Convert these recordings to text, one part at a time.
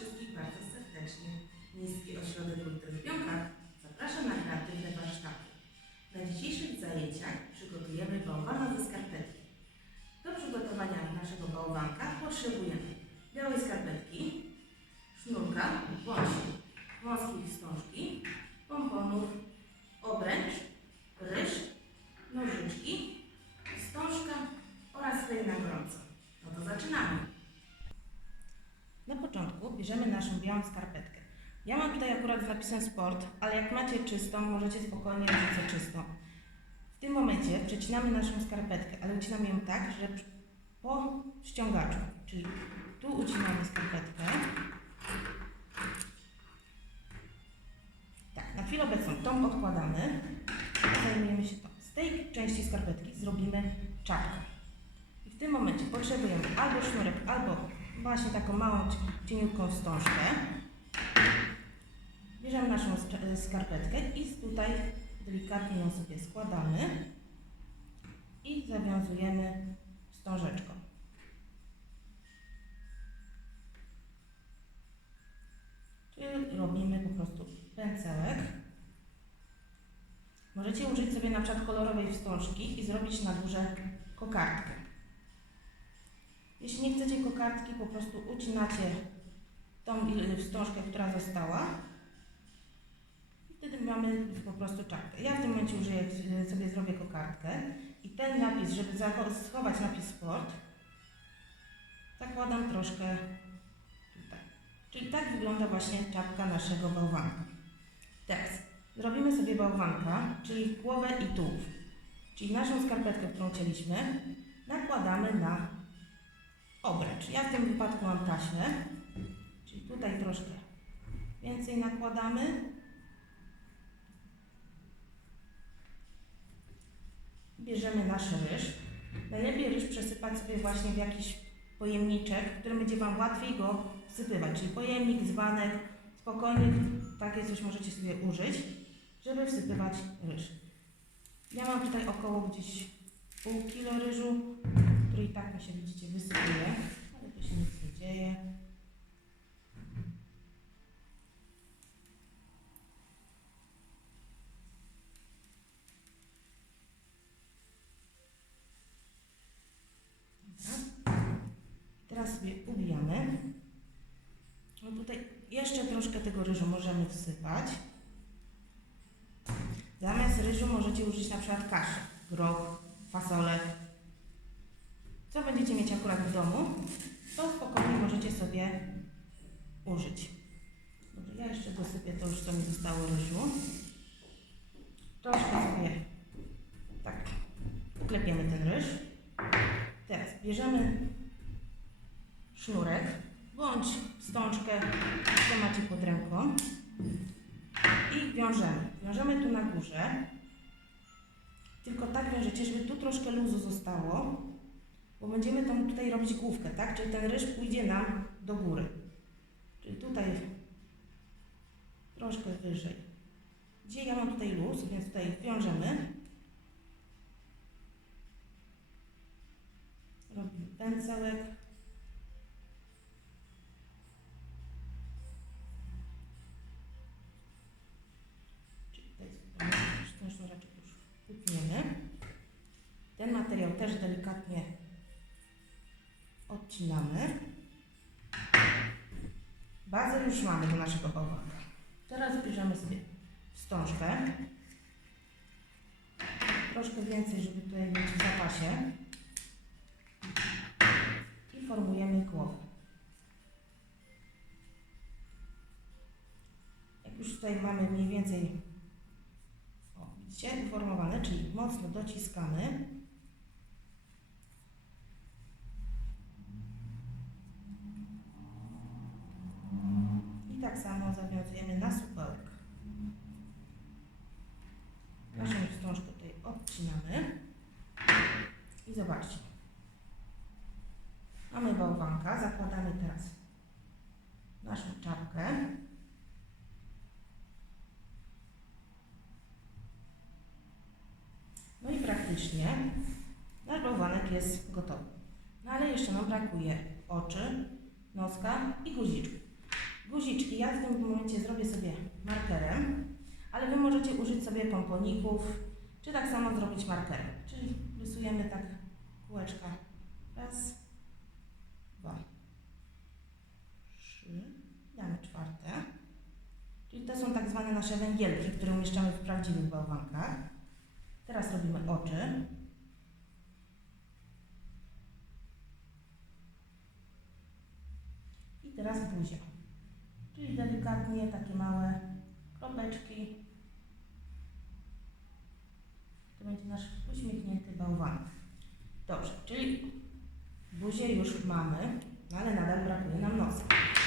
wszystkich bardzo serdecznie. Miejski Ośrodek Kultury w Pionkach zaprasza na kreatywne warsztaty. Na dzisiejszych zajęciach przygotujemy bałwana ze skarpetki. Do przygotowania naszego bałwanka potrzebujemy białej skarpetki, sznurka bądź wąskiej wstążki, pomponów, obręcz, ryż, nożyczki, wstążka oraz klej na gorąco. No to zaczynamy. Na początku bierzemy naszą białą skarpetkę. Ja mam tutaj akurat z napisem sport, ale jak macie czystą, możecie spokojnie robić czystą. W tym momencie przecinamy naszą skarpetkę, ale ucinamy ją tak, że po ściągaczu, czyli tu ucinamy skarpetkę. Tak, na chwilę obecną tą odkładamy, zajmujemy się tą. Z tej części skarpetki zrobimy czapkę. I w tym momencie potrzebujemy albo sznurek, albo właśnie taką małą, ci- cieniutką wstążkę. Bierzemy naszą sk- skarpetkę i tutaj delikatnie ją sobie składamy i zawiązujemy wstążeczką. Czyli robimy po prostu pędzelek. Możecie użyć sobie na przykład kolorowej wstążki i zrobić na górze kokardkę. Jeśli nie chcecie kokardki, po prostu ucinacie tą wstążkę, która została. I wtedy mamy po prostu czapkę. Ja w tym momencie użyję, sobie zrobię kokardkę. I ten napis, żeby schować napis sport, zakładam troszkę tutaj. Czyli tak wygląda właśnie czapka naszego bałwanka. Teraz zrobimy sobie bałwanka, czyli głowę i tułów. Czyli naszą skarpetkę, którą cięliśmy, nakładamy na obręcz. Ja w tym wypadku mam taśmę, czyli tutaj troszkę więcej nakładamy. Bierzemy nasz ryż. Najlepiej ryż przesypać sobie właśnie w jakiś pojemniczek, w którym będzie Wam łatwiej go wsypywać. Czyli pojemnik, dzbanek, spokojnie takie coś możecie sobie użyć, żeby wsypywać ryż. Ja mam tutaj około gdzieś pół kilo ryżu, który i tak się widzicie wysypuje, ale tu się nic nie dzieje. Teraz sobie ubijamy. No tutaj jeszcze troszkę tego ryżu możemy wsypać. Zamiast ryżu możecie użyć na przykład kaszy, groch, fasolę. Co będziecie mieć akurat w domu, to spokojnie możecie sobie użyć. Dobrze, ja jeszcze dosypię to już, co mi zostało ryżu. Troszkę sobie tak uklepiemy ten ryż. Teraz bierzemy sznurek bądź wstążkę, co macie pod ręką i wiążemy. Wiążemy tu na górze. Tylko tak wiążecie, żeby tu troszkę luzu zostało, bo będziemy tam tutaj robić główkę, tak? Czyli ten ryż pójdzie nam do góry. Czyli tutaj troszkę wyżej. Gdzie ja mam tutaj luz, więc tutaj wiążemy. Robimy pędzelek. Czyli tutaj ten sznureczek już utniemy. Ten materiał też delikatnie odcinamy. Bazę już mamy do naszego bałwanka. Teraz bierzemy sobie wstążkę. Troszkę więcej, żeby tutaj mieć w zapasie. I formujemy głowę. Jak już tutaj mamy mniej więcej o, widzicie, uformowane, czyli mocno dociskamy. I tak samo zawiązujemy na supełek. Naszą wstążkę tutaj odcinamy. I zobaczcie. Mamy bałwanka, zakładamy teraz naszą czapkę. No i praktycznie nasz bałwanek jest gotowy. No ale jeszcze nam brakuje oczy, noska i guziczków. Guziczki ja w tym momencie zrobię sobie markerem, ale Wy możecie użyć sobie pomponików, czy tak samo zrobić markerem. Czyli rysujemy tak kółeczka. Raz, dwa, trzy, damy czwarte. Czyli to są tak zwane nasze węgielki, które umieszczamy w prawdziwych bałwankach. Teraz robimy oczy. I teraz buzia. Czyli delikatnie takie małe kropeczki. To będzie nasz uśmiechnięty bałwanek. Dobrze, czyli buzię już mamy, no ale nadal brakuje nam nosa.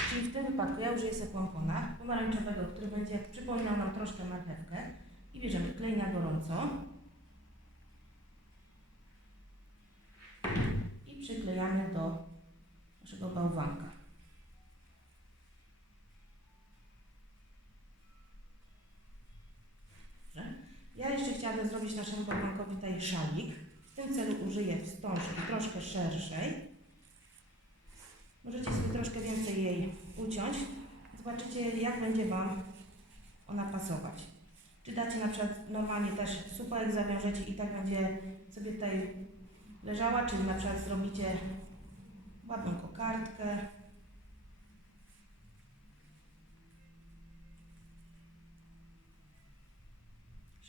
Czyli w tym wypadku ja użyję sobie pompona pomarańczowego, który będzie przypominał nam troszkę marchewkę i bierzemy klej na gorąco i przyklejamy do naszego bałwanka. Dobrze. Ja jeszcze chciałabym zrobić naszemu bałwankowi tutaj szalik. W tym celu użyję wstążki troszkę szerszej. Możecie sobie troszkę więcej jej uciąć. Zobaczycie, jak będzie Wam ona pasować. Czy dacie na przykład normalnie też supełek zawiążecie i tak będzie sobie tutaj leżała, czy na przykład zrobicie ładną kokardkę.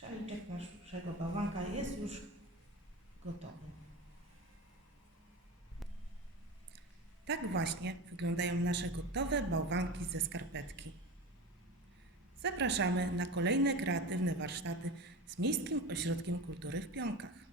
Szaliczek naszego bałwanka jest już gotowy. Tak właśnie wyglądają nasze gotowe bałwanki ze skarpetki. Zapraszamy na kolejne kreatywne warsztaty z Miejskim Ośrodkiem Kultury w Pionkach.